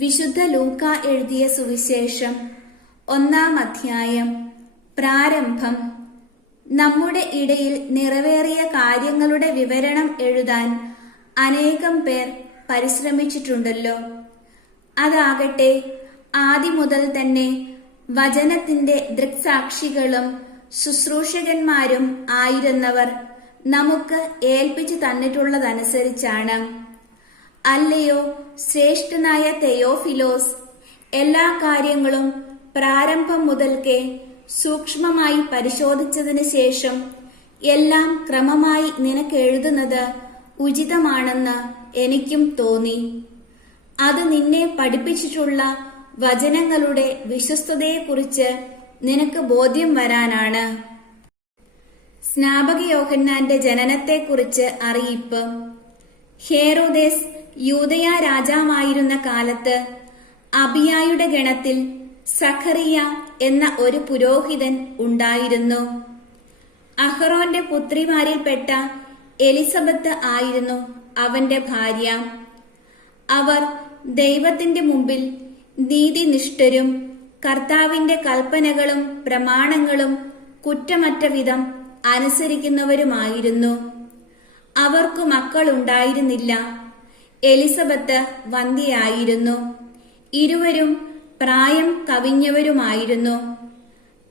വിശുദ്ധ ലൂക്ക എഴുതിയ സുവിശേഷം 1-ാം അധ്യായം. പ്രാരംഭം. നമ്മുടെ ഇടയിൽ നിറവേറിയ കാര്യങ്ങളുടെ വിവരണം എഴുതാൻ അനേകം പേർ പരിശ്രമിച്ചിട്ടുണ്ടല്ലോ. അതാകട്ടെ ആദ്യം മുതൽ തന്നെ വചനത്തിന്റെ ദൃക്സാക്ഷികളും ശുശ്രൂഷകന്മാരും ആയിരുന്നവർ നമുക്ക് ഏൽപ്പിച്ചു തന്നിട്ടുള്ളതനുസരിച്ചാണ്. അല്ലയോ ശ്രേഷ്ഠനായ തെയോഫിലോസ്, എല്ലാ കാര്യങ്ങളും പ്രാരംഭം മുതൽക്കേ സൂക്ഷ്മമായി പരിശോധിച്ചതിന് ശേഷം എല്ലാം ക്രമമായി നിനക്ക് എഴുതുന്നത് ഉചിതമാണെന്ന് എനിക്കും തോന്നി. അത് നിന്നെ പഠിപ്പിച്ചിട്ടുള്ള വചനങ്ങളുടെ വിശ്വസ്തതയെക്കുറിച്ച് നിനക്ക് ബോധ്യം വരാനാണ്. സ്നാപക യോഹന്നാന്റെ ജനനത്തെക്കുറിച്ച് അറിയിപ്പ്. ഹേറോദേസ് യൂദയ രാജാവായിരുന്ന കാലത്ത് അബിയായുടെ ഗണത്തിൽ സഖറിയ എന്ന ഒരു പുരോഹിതൻ ഉണ്ടായിരുന്നു. അഹ്റോന്റെ പുത്രിമാരിൽപ്പെട്ട എലിസബത്ത് ആയിരുന്നു അവന്റെ ഭാര്യ. അവർ ദൈവത്തിന്റെ മുമ്പിൽ നീതിനിഷ്ഠരും കർത്താവിന്റെ കൽപ്പനകളും പ്രമാണങ്ങളും കുറ്റമറ്റ വിധം അനുസരിക്കുന്നവരുമായിരുന്നു. അവർക്കു മക്കളുണ്ടായിരുന്നില്ല. എലിസബത്ത് വന്ധ്യയായിരുന്നു. ഇരുവരും പ്രായം കവിഞ്ഞവരുമായിരുന്നു.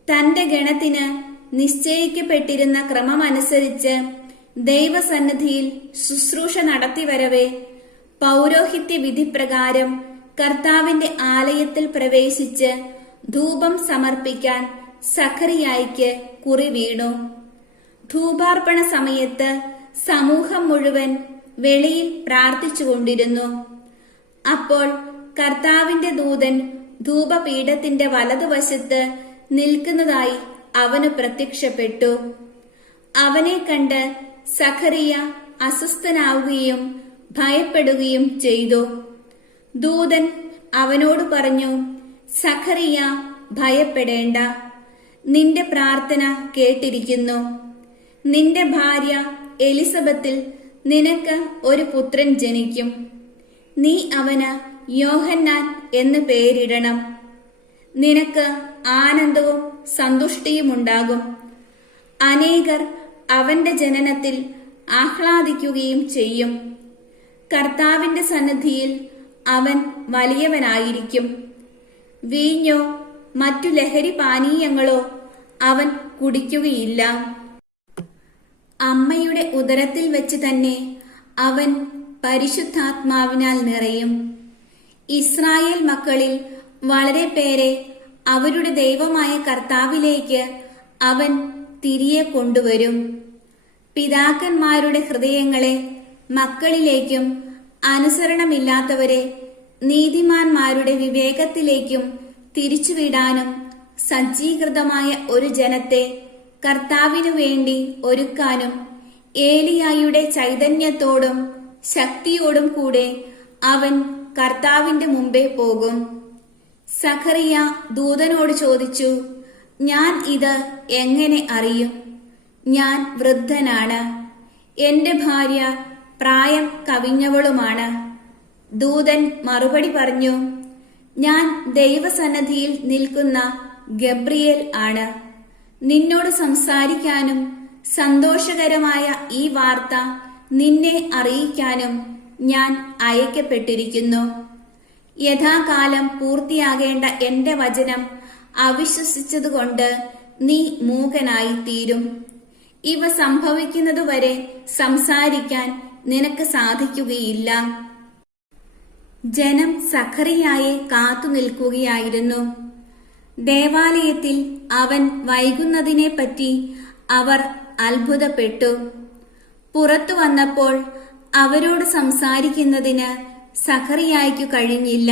തന്റെ ഗണത്തിന് നിശ്ചയിക്കപ്പെട്ടിരുന്ന ക്രമമനുസരിച്ച് ദൈവസന്നിധിയിൽ ശുശ്രൂഷ നടത്തിവരവേ പൗരോഹിത്യ വിധിപ്രകാരം കർത്താവിന്റെ ആലയത്തിൽ പ്രവേശിച്ച് ധൂപം സമർപ്പിക്കാൻ സഖറിയായ്ക്ക് കുറി വീണു. ധൂപാർപ്പണ സമയത്ത് സമൂഹം മുഴുവൻ വെളിയിൽ പ്രാർത്ഥിച്ചുകൊണ്ടിരുന്നു. അപ്പോൾ കർത്താവിന്റെ ദൂതൻ ധൂപപീഠത്തിന്റെ വലതുവശത്ത് നിൽക്കുന്നതായി അവന് പ്രത്യക്ഷപ്പെട്ടു. അവനെ കണ്ട് സഖറിയ അസ്വസ്ഥനാവുകയും ഭയപ്പെടുകയും ചെയ്തു. ദൂതൻ അവനോട് പറഞ്ഞു, സഖറിയ, ഭയപ്പെടേണ്ട. നിന്റെ പ്രാർത്ഥന കേട്ടിരിക്കുന്നു. നിന്റെ ഭാര്യ എലിസബത്തിൽ നിനക്ക് ഒരു പുത്രൻ ജനിക്കും. നീ അവന് യോഹന്നാൻ എന്ന് പേരിടണം. നിനക്ക് ആനന്ദവും സന്തുഷ്ടിയുമുണ്ടാകും. അനേകർ അവന്റെ ജനനത്തിൽ ആഹ്ലാദിക്കുകയും ചെയ്യും. കർത്താവിന്റെ സന്നിധിയിൽ അവൻ വലിയവനായിരിക്കും. വീഞ്ഞോ മറ്റു ലഹരി പാനീയങ്ങളോ അവൻ കുടിക്കുകയില്ല. അമ്മയുടെ ഉദരത്തിൽ വെച്ച് തന്നെ അവൻ പരിശുദ്ധാത്മാവിനാൽ നിറയും. ഇസ്രായേൽ മക്കളിൽ വളരെ പേരെ അവരുടെ ദൈവമായ കർത്താവിലേക്ക് അവൻ തിരികെ കൊണ്ടുവരും. പിതാക്കന്മാരുടെ ഹൃദയങ്ങളെ മക്കളിലേക്കും അനുസരണമില്ലാത്തവരെ നീതിമാന്മാരുടെ വിവേകത്തിലേക്കും തിരിച്ചുവിടാനും സജ്ജീകൃതമായ ഒരു ജനത്തെ കർത്താവിനു വേണ്ടി ഒരുക്കാനും ഏലിയായുടെ ചൈതന്യത്തോടും ശക്തിയോടും കൂടെ അവൻ കർത്താവിന്റെ മുമ്പേ പോകും. സഖറിയ ദൂതനോട് ചോദിച്ചു, ഞാൻ ഇത് എങ്ങനെ അറിയും? ഞാൻ വൃദ്ധനാണ്. എന്റെ ഭാര്യ പ്രായം കവിഞ്ഞവളുമാണ്. ദൂതൻ മറുപടി പറഞ്ഞു, ഞാൻ ദൈവസന്നിധിയിൽ നിൽക്കുന്ന ഗബ്രിയേൽ ആണ്. നിന്നോട് സംസാരിക്കാനും സന്തോഷകരമായ ഈ വാർത്ത നിന്നെ അറിയിക്കാനും ഞാൻ അയക്കപ്പെട്ടിരിക്കുന്നു. യഥാകാലം പൂർത്തിയാകേണ്ട എന്റെ വചനം അവിശ്വസിച്ചതുകൊണ്ട് നീ മൂകനായി തീരും. ഇവ സംഭവിക്കുന്നതുവരെ സംസാരിക്കാൻ നിനക്ക് സാധിക്കുകയില്ല. ജനം സഖറിയായെ കാത്തു നിൽക്കുകയായിരുന്നു. ദേവാലയത്തിൽ അവൻ വൈകുന്നതിനെപ്പറ്റി അവർ അത്ഭുതപ്പെട്ടു. പുറത്തു വന്നപ്പോൾ അവരോട് സംസാരിക്കുന്നതിന് സഖറിയായ്ക്കു കഴിഞ്ഞില്ല.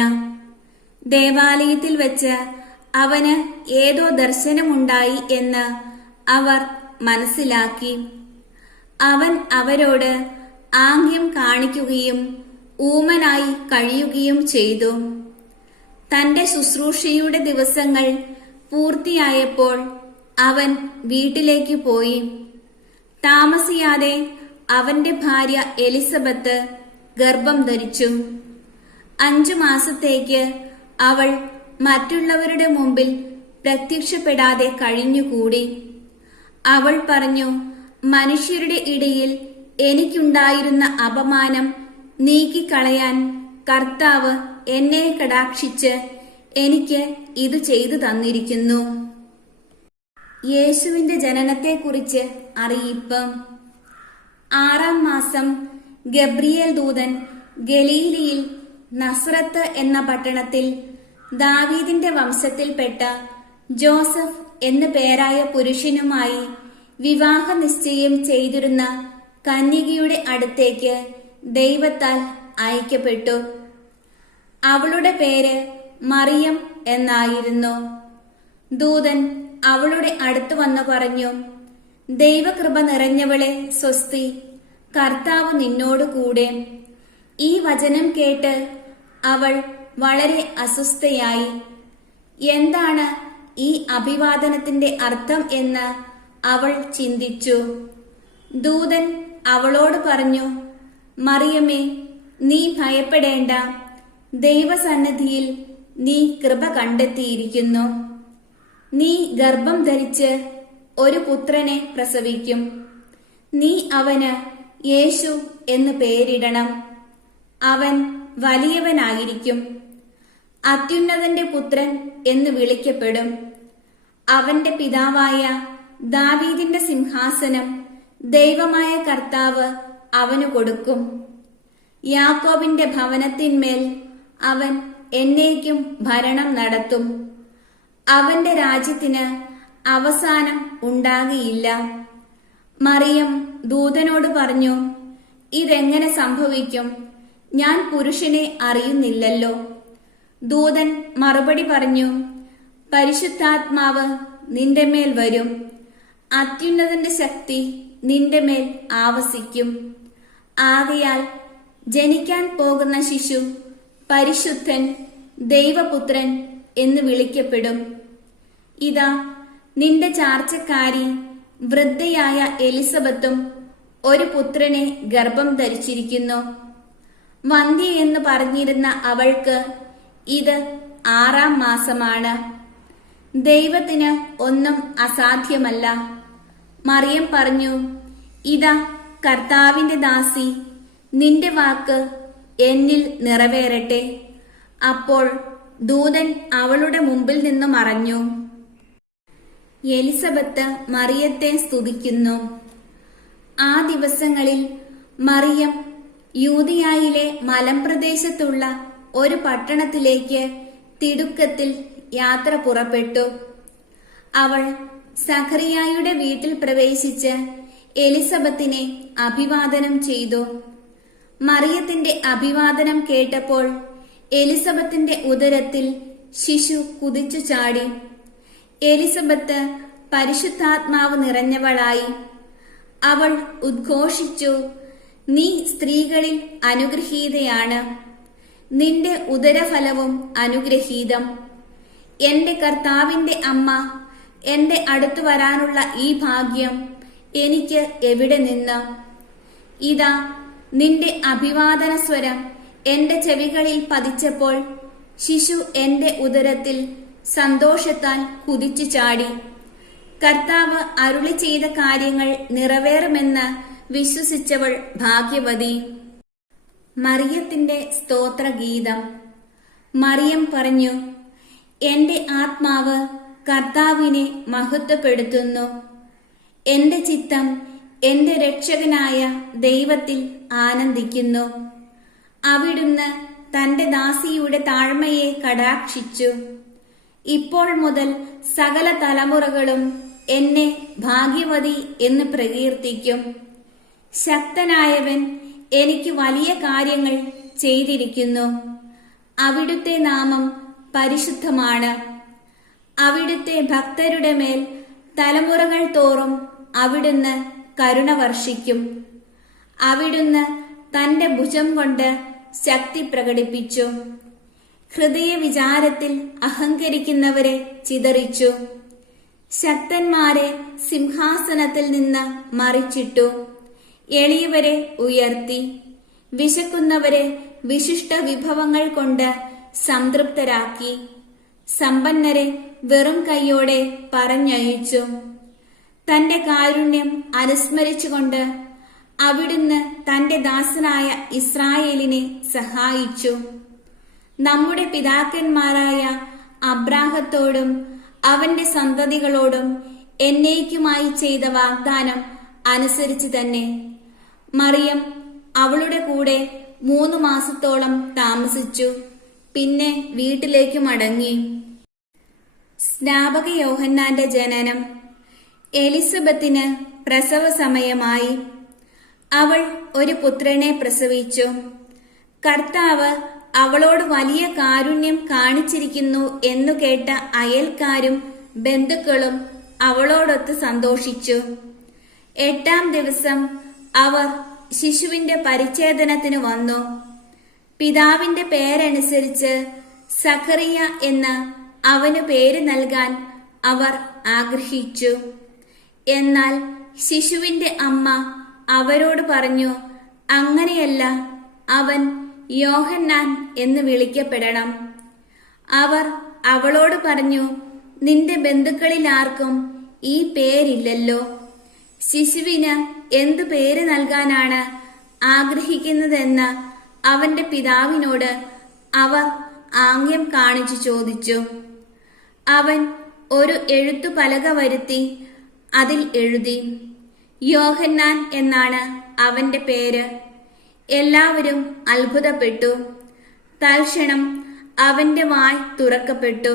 ദേവാലയത്തിൽ വെച്ച് അവന് ഏതോ ദർശനമുണ്ടായി എന്ന് അവർ മനസ്സിലാക്കി. അവൻ അവരോട് ആംഗ്യം കാണിക്കുകയും ഊമനായി കഴിയുകയും ചെയ്തു. തന്റെ ശുശ്രൂഷയുടെ ദിവസങ്ങൾ പൂർത്തിയായപ്പോൾ അവൻ വീട്ടിലേക്ക് പോയി. താമസിയാതെ അവന്റെ ഭാര്യ എലിസബത്ത് ഗർഭം ധരിച്ചു. 5 മാസത്തേക്ക് അവൾ മറ്റുള്ളവരുടെ മുമ്പിൽ പ്രത്യക്ഷപ്പെടാതെ കഴിഞ്ഞുകൂടി. അവൾ പറഞ്ഞു, മനുഷ്യരുടെ ഇടയിൽ എനിക്കുണ്ടായിരുന്ന അപമാനം നീക്കിക്കളയാൻ കർത്താവ് എന്നെ കടാക്ഷിച്ച് എനിക്ക് ഇത് ചെയ്തു തന്നിരിക്കുന്നു. യേശുവിന്റെ ജനനത്തെക്കുറിച്ച് അറിയിപ്പ്. 6-ാം മാസം ഗബ്രിയേൽ ദൂതൻ ഗലീലയിൽ നസ്രത്ത് എന്ന പട്ടണത്തിൽ ദാവീദിന്റെ വംശത്തിൽപ്പെട്ട ജോസഫ് എന്നു പേരായ പുരുഷനുമായി വിവാഹ നിശ്ചയം ചെയ്തിരുന്ന കന്യകയുടെ അടുത്തേക്ക് ദൈവത്താൽ അയക്കപ്പെട്ടു. അവളുടെ പേര് മറിയം എന്നായിരുന്നു. ദൂതൻ അവളുടെ അടുത്ത് വന്നു പറഞ്ഞു, ദൈവകൃപ നിറഞ്ഞവളെ സ്വസ്തി, കർത്താവ് നിന്നോട് കൂടെ. ഈ വചനം കേട്ട് അവൾ വളരെ അസ്വസ്ഥയായി. എന്താണ് ഈ അഭിവാദനത്തിന്റെ അർത്ഥം എന്ന് അവൾ ചിന്തിച്ചു. ദൂതൻ അവളോട് പറഞ്ഞു, മറിയമേ, നീ ഭയപ്പെടേണ്ട. ദൈവസന്നിധിയിൽ നീ കൃപ കണ്ടെത്തിയിരിക്കുന്നു. നീ ഗർഭം ധരിച്ച് ഒരു പുത്രനെ പ്രസവിക്കും. നീ അവന് യേശു എന്ന് പേരിടണം. അവൻ വലിയവനായിരിക്കും, അത്യുന്നതന്റെ പുത്രൻ എന്ന് വിളിക്കപ്പെടും. അവന്റെ പിതാവായ ദാവീദിന്റെ സിംഹാസനം ദൈവമായ കർത്താവ് അവന് കൊടുക്കും. യാക്കോബിന്റെ ഭവനത്തിന്മേൽ അവൻ എന്നേക്കും ഭരണം നടത്തും. അവന്റെ രാജ്യത്തിന് അവസാനം ഉണ്ടാകുകയില്ല. മറിയം ദൂതനോട് പറഞ്ഞു, ഇതെങ്ങനെ സംഭവിക്കും? ഞാൻ പുരുഷനെ അറിയുന്നില്ലല്ലോ. ദൂതൻ മറുപടി പറഞ്ഞു, പരിശുദ്ധാത്മാവ് നിന്റെ മേൽ വരും, അത്യുന്നതന്റെ ശക്തി നിന്റെ മേൽ ആവസിക്കും. ആകയാൽ ജനിക്കാൻ പോകുന്ന ശിശു പരിശുദ്ധൻ, ദൈവപുത്രൻ എന്ന് വിളിക്കപ്പെടും. ഇതാ, നിന്റെ ചാർച്ചക്കാരി വൃദ്ധയായ എലിസബത്തും ഒരു പുത്രനെ ഗർഭം ധരിച്ചിരിക്കുന്നു. വന്ധ്യ എന്ന് പറഞ്ഞിരുന്ന അവൾക്ക് ഇത് 6-ാം മാസമാണ്. ദൈവത്തിന് ഒന്നും അസാധ്യമല്ല. മറിയം പറഞ്ഞു, ഇതാ കർത്താവിന്റെ ദാസി, നിന്റെ വാക്ക് എന്നിൽ നിറവേറട്ടെ. അപ്പോൾ ദൂതൻ അവളുടെ മുമ്പിൽ നിന്ന് മറഞ്ഞു. എലിസബത്ത് മറിയത്തെ സ്തുതിക്കുന്നു. ആ ദിവസങ്ങളിൽ മറിയം യൂദയായിലെ മലമ്പ്രദേശത്തുള്ള ഒരു പട്ടണത്തിലേക്ക് തിടുക്കത്തിൽ യാത്ര പുറപ്പെട്ടു. അവൾ സഖറിയായുടെ വീട്ടിൽ പ്രവേശിച്ച് എലിസബത്തിനെ അഭിവാദനം ചെയ്തു. മറിയത്തിന്റെ അഭിവാദനം കേട്ടപ്പോൾ എലിസബത്തിന്റെ ഉദരത്തിൽ ശിശു കുതിച്ചു ചാടി. എലിസബത്ത് പരിശുദ്ധാത്മാവ് നിറഞ്ഞവളായി. അവൾ ഉദ്ഘോഷിച്ചു, നീ സ്ത്രീകളിൽ അനുഗ്രഹീതയാണ്, നിന്റെ ഉദരഫലവും അനുഗ്രഹീതം. എന്റെ കർത്താവിന്റെ അമ്മ, എന്റെ അടുത്തു വരാനുള്ള ഈ ഭാഗ്യം എനിക്ക് എവിടെ നിന്ന്? ഇതാ, നിന്റെ അഭിവാദന സ്വരം എന്റെ ചെവികളിൽ പതിച്ചപ്പോൾ ശിശു എന്റെ ഉദരത്തിൽ സന്തോഷത്താൽ കുതിച്ചു ചാടി. കർത്താവ് അരുളി ചെയ്ത കാര്യങ്ങൾ നിറവേറുമെന്ന് വിശ്വസിച്ചവൾ ഭാഗ്യവതി. മറിയത്തിന്റെ സ്തോത്രഗീതം. മറിയം പറഞ്ഞു, എന്റെ ആത്മാവ് കർത്താവിനെ മഹത്വപ്പെടുത്തുന്നു. എന്റെ ചിത്തം എന്റെ രക്ഷകനായ ദൈവത്തിൽ ആനന്ദിക്കുന്നു. അവിടുന്ന് തന്റെ ദാസിയുടെ താഴ്മയെ കടാക്ഷിച്ചു. ഇപ്പോൾ മുതൽ സകല തലമുറകളും എന്നെ ഭാഗ്യവതി എന്ന് പ്രകീർത്തിക്കും. ശക്തനായവൻ എനിക്ക് വലിയ കാര്യങ്ങൾ ചെയ്തിരിക്കുന്നു. അവിടുത്തെ നാമം പരിശുദ്ധമാണ്. അവിടുത്തെ ഭക്തരുടെ മേൽ തലമുറകൾ തോറും അവിടുന്ന് കരുണ വർഷിക്കും. അവിടുന്ന് തന്റെ ഭുജം കൊണ്ട് ശക്തി പ്രകടിപ്പിച്ചു. ഹൃദയ വിചാരത്തിൽ അഹങ്കരിക്കുന്നവരെ ചിതറിച്ചു. ശക്തന്മാരെ സിംഹാസനത്തിൽ നിന്ന് മറിച്ചിട്ടു. എളിയവരെ ഉയർത്തി. വിശക്കുന്നവരെ വിശിഷ്ട വിഭവങ്ങൾ കൊണ്ട് സംതൃപ്തരാക്കി. സമ്പന്നരെ വെറും കൈയോടെ പറഞ്ഞയച്ചു. തന്റെ കാരുണ്യം അനുസ്മരിച്ചുകൊണ്ട് അവിടുന്ന് തന്റെ ദാസനായ ഇസ്രായേലിനെ സഹായിച്ചു. നമ്മുടെ പിതാക്കന്മാരായ അബ്രാഹത്തോടും അവന്റെ സന്തതികളോടും എന്നേക്കുമായി ചെയ്ത വാഗ്ദാനം അനുസരിച്ച് തന്നെ മറിയം അവളുടെ കൂടെ 3 മാസത്തോളം താമസിച്ചു. പിന്നെ വീട്ടിലേക്ക് മടങ്ങി. സ്നാപക യോഹന്നാന്റെ ജനനം. എലിസബത്തിന് പ്രസവ സമയമായി. അവൾ ഒരു പുത്രനെ പ്രസവിച്ചു. കർത്താവ് അവളോട് വലിയ കാരുണ്യം കാണിച്ചിരിക്കുന്നു എന്നു കേട്ട അയൽക്കാരും ബന്ധുക്കളും അവളോടൊത്ത് സന്തോഷിച്ചു. 8-ാം ദിവസം അവർ ശിശുവിന്റെ പരിച്ഛേദനത്തിന് വന്നു. പിതാവിന്റെ പേരനുസരിച്ച് സഖറിയ എന്ന് അവന് പേര് നൽകാൻ അവർ ആഗ്രഹിച്ചു. എന്നാൽ ശിശുവിന്റെ അമ്മ അവരോട് പറഞ്ഞു, അങ്ങനെയല്ല, അവൻ യോഹന്നാൻ എന്ന് വിളിക്കപ്പെടണം. അവർ അവളോട് പറഞ്ഞു, നിന്റെ ബന്ധുക്കളിൽ ആർക്കും ഈ പേരില്ലല്ലോ. ശിശുവിന് എന്തു പേര് നൽകാനാണ് ആഗ്രഹിക്കുന്നതെന്ന് അവന്റെ പിതാവിനോട് അവർ ആംഗ്യം കാണിച്ചു ചോദിച്ചു. അവൻ ഒരു എഴുത്തുപലക വരുത്തി അതിൽ എഴുതി, യോഹന്നാൻ എന്നാണ് അവന്റെ പേര്. എല്ലാവരും അത്ഭുതപ്പെട്ടു. തൽക്ഷണം അവന്റെ വായ് തുറക്കപ്പെട്ടു,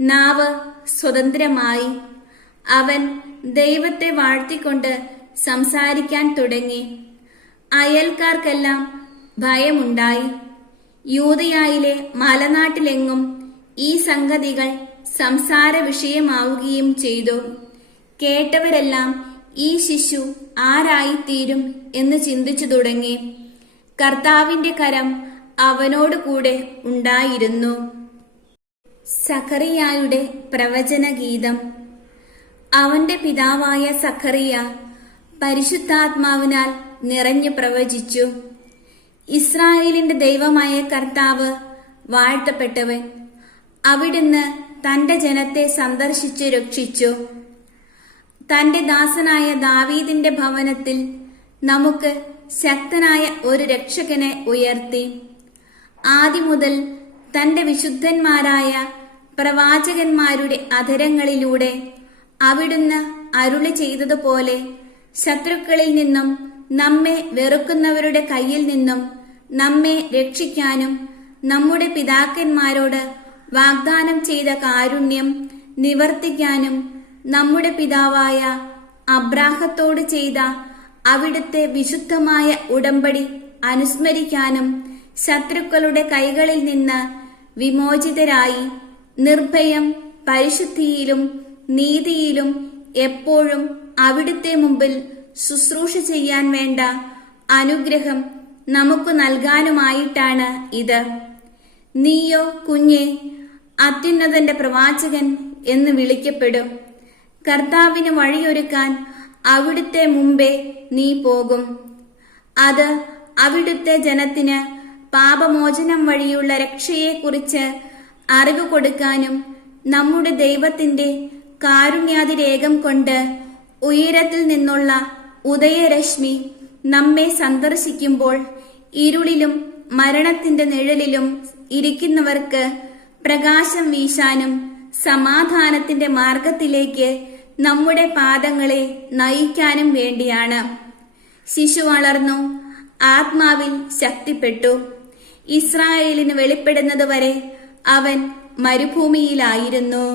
നാവ് സ്വതന്ത്രമായി. അവൻ ദൈവത്തെ വാഴ്ത്തിക്കൊണ്ട് സംസാരിക്കാൻ തുടങ്ങി. അയൽക്കാർക്കെല്ലാം ഭയമുണ്ടായി. യൂദയായിലെ മലനാട്ടിലെങ്ങും ഈ സംഗതികൾ സംസാര വിഷയമാവുകയും ചെയ്തു. കേട്ടവരെല്ലാം ഈ ശിശു ആരായിത്തീരും എന്ന് ചിന്തിച്ചു തുടങ്ങി. കർത്താവിന്റെ കരം അവനോട് കൂടെ ഉണ്ടായിരുന്നു. സഖറിയായുടെ പ്രവചനഗീതം. അവന്റെ പിതാവായ സഖറിയ പരിശുദ്ധാത്മാവിനാൽ നിറഞ്ഞു പ്രവചിച്ചു. ഇസ്രായേലിന്റെ ദൈവമായ കർത്താവ് വാഴ്ത്തപ്പെട്ടവൻ. അവിടുന്ന് തന്റെ ജനത്തെ സന്ദർശിച്ചു രക്ഷിച്ചു. തന്റെ ദാസനായ ദാവീദിന്റെ ഭവനത്തിൽ നമുക്ക് ശക്തനായ ഒരു രക്ഷകനെ ഉയർത്തി. ആദിമുതൽ തന്റെ വിശുദ്ധന്മാരായ പ്രവാചകന്മാരുടെ അധരങ്ങളിലൂടെ അവിടുന്ന് അരുളി ചെയ്തതുപോലെ ശത്രുക്കളിൽ നിന്നും നമ്മെ വെറുക്കുന്നവരുടെ കയ്യിൽ നിന്നും നമ്മെ രക്ഷിക്കാനും നമ്മുടെ പിതാക്കന്മാരോട് വാഗ്ദാനം ചെയ്ത കാരുണ്യം നിവർത്തിക്കാനും നമ്മുടെ പിതാവായ അബ്രാഹത്തോട് ചെയ്ത അവിടുത്തെ വിശുദ്ധമായ ഉടമ്പടി അനുസ്മരിക്കാനും ശത്രുക്കളുടെ കൈകളിൽ നിന്ന് വിമോചിതരായി നിർഭയം പരിശുദ്ധിയിലും നീതിയിലും എപ്പോഴും അവിടുത്തെ മുമ്പിൽ ശുശ്രൂഷ ചെയ്യാൻ വേണ്ട അനുഗ്രഹം നമുക്ക് നൽകാനുമായിട്ടാണ് ഇത്. നീയോ കുഞ്ഞെ അത്യുന്നതന്റെ പ്രവാചകൻ എന്ന് വിളിക്കപ്പെടും. കർത്താവിന് വഴിയൊരുക്കാൻ അവിടുത്തെ മുമ്പേ നീ പോകും. അത് അവിടുത്തെ ജനത്തിന് പാപമോചനം വഴിയുള്ള രക്ഷയെക്കുറിച്ച് അറിവ് കൊടുക്കാനും നമ്മുടെ ദൈവത്തിന്റെ കാരുണ്യാതിരേകം കൊണ്ട് ഉയരത്തിൽ നിന്നുള്ള ഉദയരശ്മി നമ്മെ സന്ദർശിക്കുമ്പോൾ ഇരുളിലും മരണത്തിന്റെ നിഴലിലും ഇരിക്കുന്നവർക്ക് പ്രകാശം വീശാനും സമാധാനത്തിന്റെ മാർഗത്തിലേക്ക് നമ്മുടെ പാദങ്ങളെ നയിക്കാനും വേണ്ടിയാണ്. ശിശു വളർന്നു, ആത്മാവിൽ ശക്തിപ്പെട്ടു. ഇസ്രായേലിന് വെളിപ്പെടുന്നതുവരെ അവൻ മരുഭൂമിയിലായിരുന്നു.